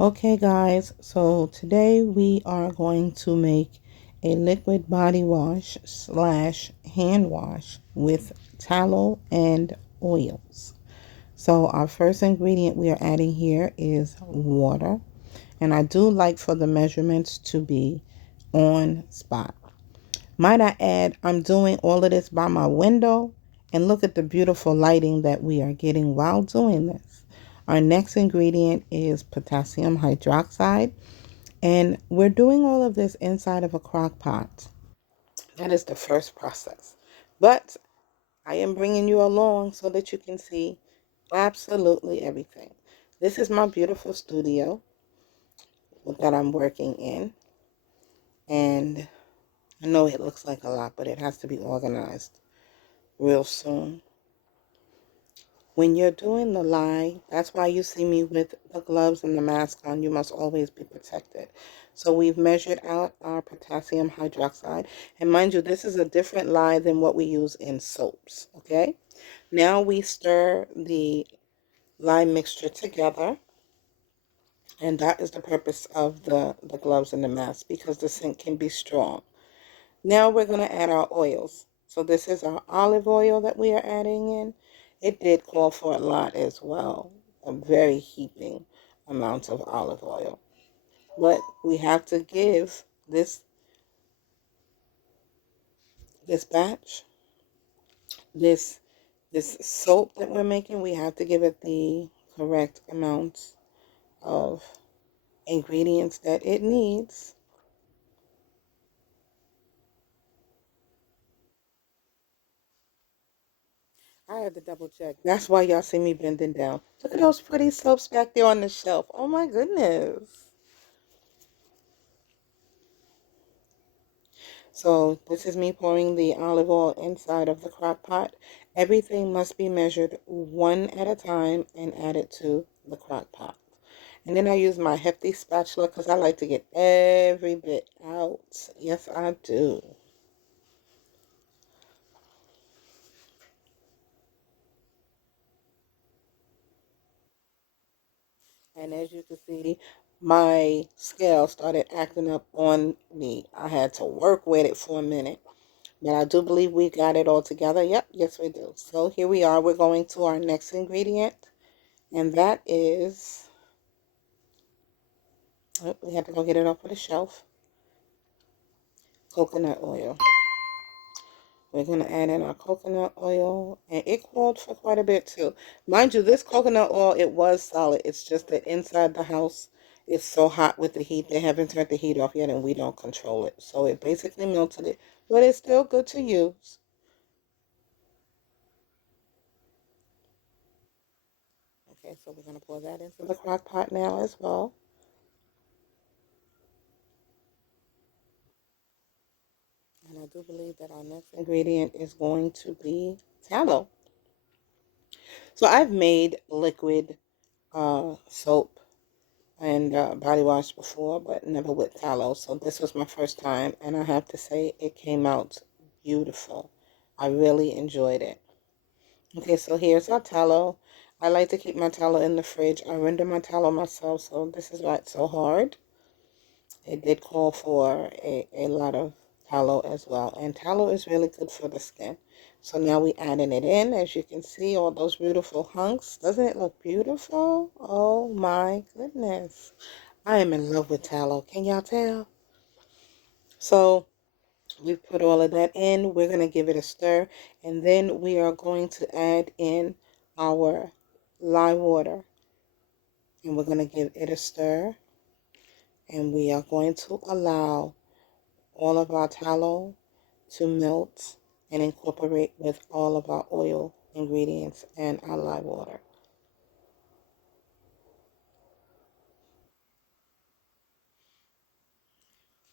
Okay, guys, so today we are going to make a liquid body wash slash hand wash with tallow and oils. So our first ingredient we are adding here is water, and I do like for the measurements to be on spot. Might I add, I'm doing all of this by my window, and look at the beautiful lighting that we are getting while doing this. Our next ingredient is potassium hydroxide, and we're doing all of this inside of a crock pot. That is the first process. But I am bringing you along so that you can see absolutely everything. This is my beautiful studio that I'm working in, and I know it looks like a lot, but it has to be organized real soon. When you're doing the lie, that's why you see me with the gloves and the mask on. You must always be protected. So we've measured out our potassium hydroxide. And mind you, this is a different lye than what we use in soaps, okay? Now we stir the lye mixture together. And that is the purpose of the gloves and the mask, because the scent can be strong. Now we're going to add our oils. So this is our olive oil that we are adding in. It did call for a lot as well, a very heaping amount of olive oil. But we have to give this batch, this this soap that we're making, we have to give it the correct amount of ingredients that it needs. I had to double check. That's why y'all see me bending down. Look at those pretty soaps back there on the shelf. Oh my goodness. So this is me pouring the olive oil inside of the crock pot. Everything must be measured one at a time and added to the crock pot. And then I use my hefty spatula because I like to get every bit out. Yes, I do. And as you can see, my scale started acting up on me. I had to work with it for a minute. But I do believe we got it all together. Yep, yes we do. So here we are. We're going to our next ingredient. And that is, oh, we had to go get it off of the shelf, coconut oil. We're going to add in our coconut oil. And it called for quite a bit too. Mind you, this coconut oil, it was solid. It's just that inside the house, it's so hot with the heat. They haven't turned the heat off yet and we don't control it. So it basically melted it. But it's still good to use. Okay, so we're going to pour that into the crock pot now as well. And I do believe that our next ingredient is going to be tallow. So I've made liquid soap and body wash before, but never with tallow. So this was my first time, and I have to say it came out beautiful. I really enjoyed it. Okay, so here's our tallow. I like to keep my tallow in the fridge. I render my tallow myself, so this is why it's so hard. It did call for a lot of tallow as well. And tallow is really good for the skin. So now we adding it in. As you can see, all those beautiful hunks. Doesn't it look beautiful? Oh my goodness. I am in love with tallow. Can y'all tell? So we've put all of that in. We're going to give it a stir. And then we are going to add in our lye water. And we're going to give it a stir. And we are going to allow all of our tallow to melt and incorporate with all of our oil ingredients and our lye water.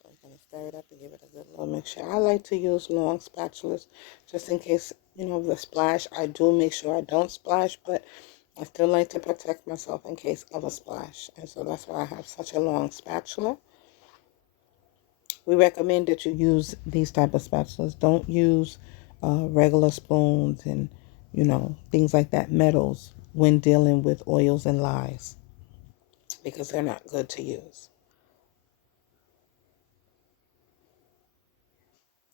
So we're going to stir it up and give it a good little mixture. I like to use long spatulas just in case, of the splash. I do make sure I don't splash, but I still like to protect myself in case of a splash. And so that's why I have such a long spatula. We recommend that you use these type of spatulas. Don't use regular spoons and, things like that, metals, when dealing with oils and lyes. because they're not good to use.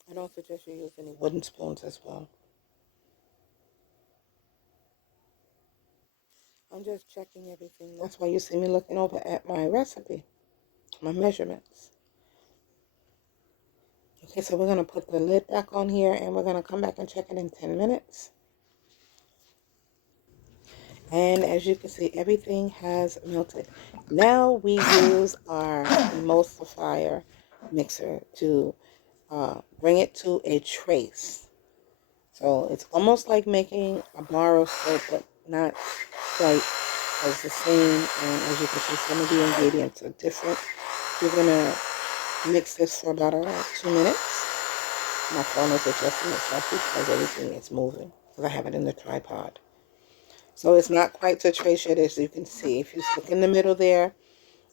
I don't suggest you use any wooden spoons as well. I'm just checking everything. That's why you see me looking over at my recipe, my measurements. Okay, so we're going to put the lid back on here and we're going to come back and check it in 10 minutes. And as you can see, everything has melted. Now we use our emulsifier mixer to bring it to a trace. So it's almost like making a bar of soap, but not quite as the same. And as you can see, some of the ingredients are different. You're going to mix this for about 2 minutes. My phone is adjusting itself because everything is moving, because I have it in the tripod. So it's not quite to trace yet, as you can see. If you look in the middle there,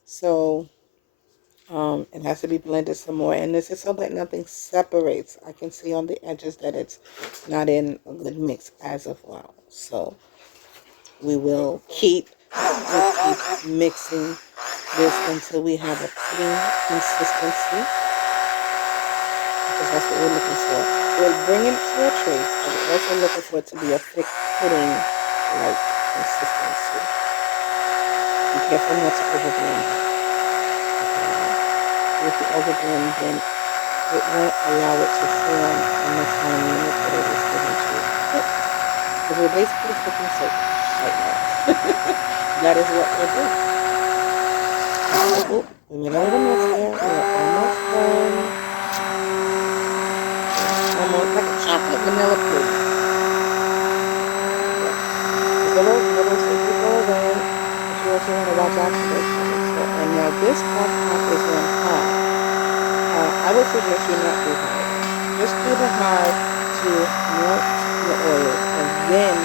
so it has to be blended some more. And this is so that nothing separates. I can see on the edges that it's not in a good mix as of well. So we will keep mixing this until we have a pudding consistency, because that's what we're looking for. We'll bring it to a trace, but we're also looking for it to be a thick pudding-like consistency. Be careful not to overblend it. Okay. If you overblend, then it won't allow it to form in the time limit that it is given to it. Because we're basically cooking soap right now. That is what we're doing. Oh, we made a little mess there. We're almost done. Almost like a chocolate vanilla pudding. It's a little bubbles that you go away, but you also want to watch out for those bubbles. So, and now this crock pot is on high. I would suggest you not do high. Just do the high to melt the oils, and then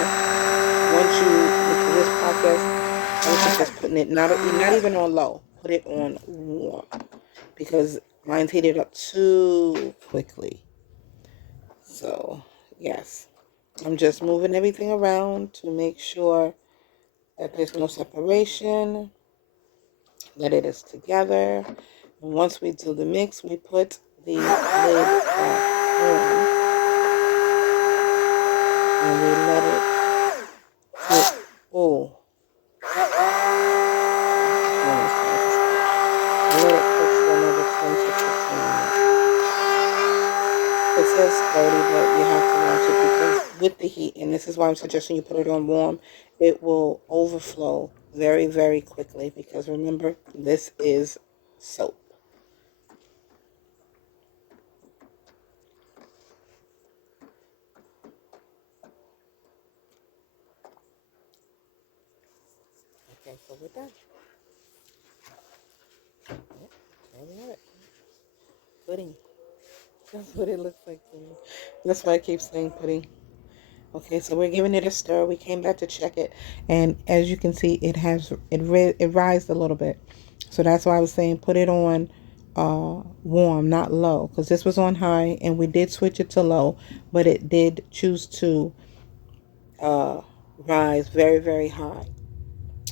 once you get to this process, I would suggest putting it not even on low. Put it on warm, because mine's heated up too quickly. So yes, I'm just moving everything around to make sure that there's no separation, that it is together. And once we do the mix, we put the lid back on and we let it cook. Oh, let it cook for another 10 to 15 minutes. It says 30, but you have to watch it, because with the heat, and this is why I'm suggesting you put it on warm, it will overflow very, very quickly, because remember, this is soap. Okay, so we're done. Yep, there we have it. Pudding. That's what it looks like to me. That's why I keep saying pudding. Okay, so we're giving it a stir. We came back to check it, and as you can see, it rised a little bit. So that's why I was saying put it on warm, not low, because this was on high, and we did switch it to low, but it did choose to rise very, very high.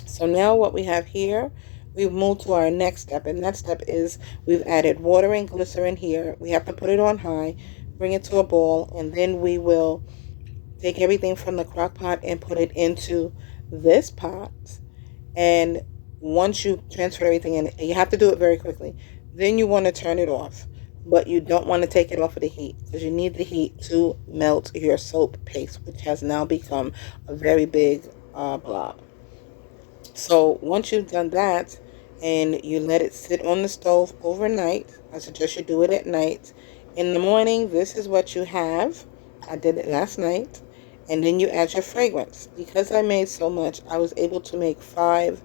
So now what we have here, we've moved to our next step, and that step is we've added water and glycerin here. We have to put it on high, bring it to a boil, and then we will take everything from the crock pot and put it into this pot. And once you transfer everything in, you have to do it very quickly. Then you want to turn it off, but you don't want to take it off of the heat, because you need the heat to melt your soap paste, which has now become a very big blob. So once you've done that and you let it sit on the stove overnight, I suggest you do it at night. In the morning, this is what you have. I did it last night. And then you add your fragrance. Because I made so much, I was able to make 5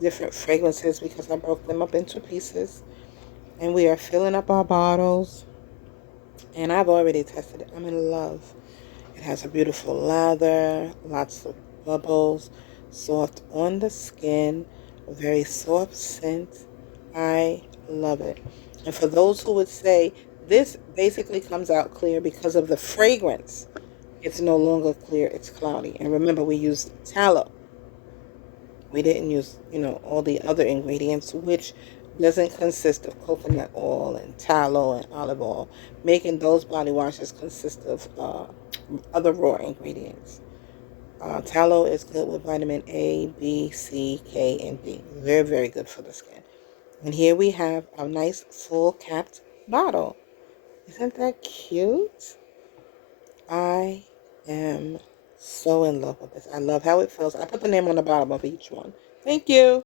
different fragrances, because I broke them up into pieces. And we are filling up our bottles. And I've already tested it. I'm in love. It has a beautiful lather, lots of bubbles, soft on the skin, a very soft scent. I love it. And for those who would say this basically comes out clear because of the fragrance, it's no longer clear, it's cloudy. And remember, we used tallow. We didn't use, all the other ingredients, which doesn't consist of coconut oil and tallow and olive oil. Making those body washes consist of other raw ingredients. Tallow is good with vitamin A, B, C, K, and D. Very, very good for the skin. And here we have a nice full capped bottle. Isn't that cute? I am so in love with this. I love how it feels. I put the name on the bottom of each one. Thank you.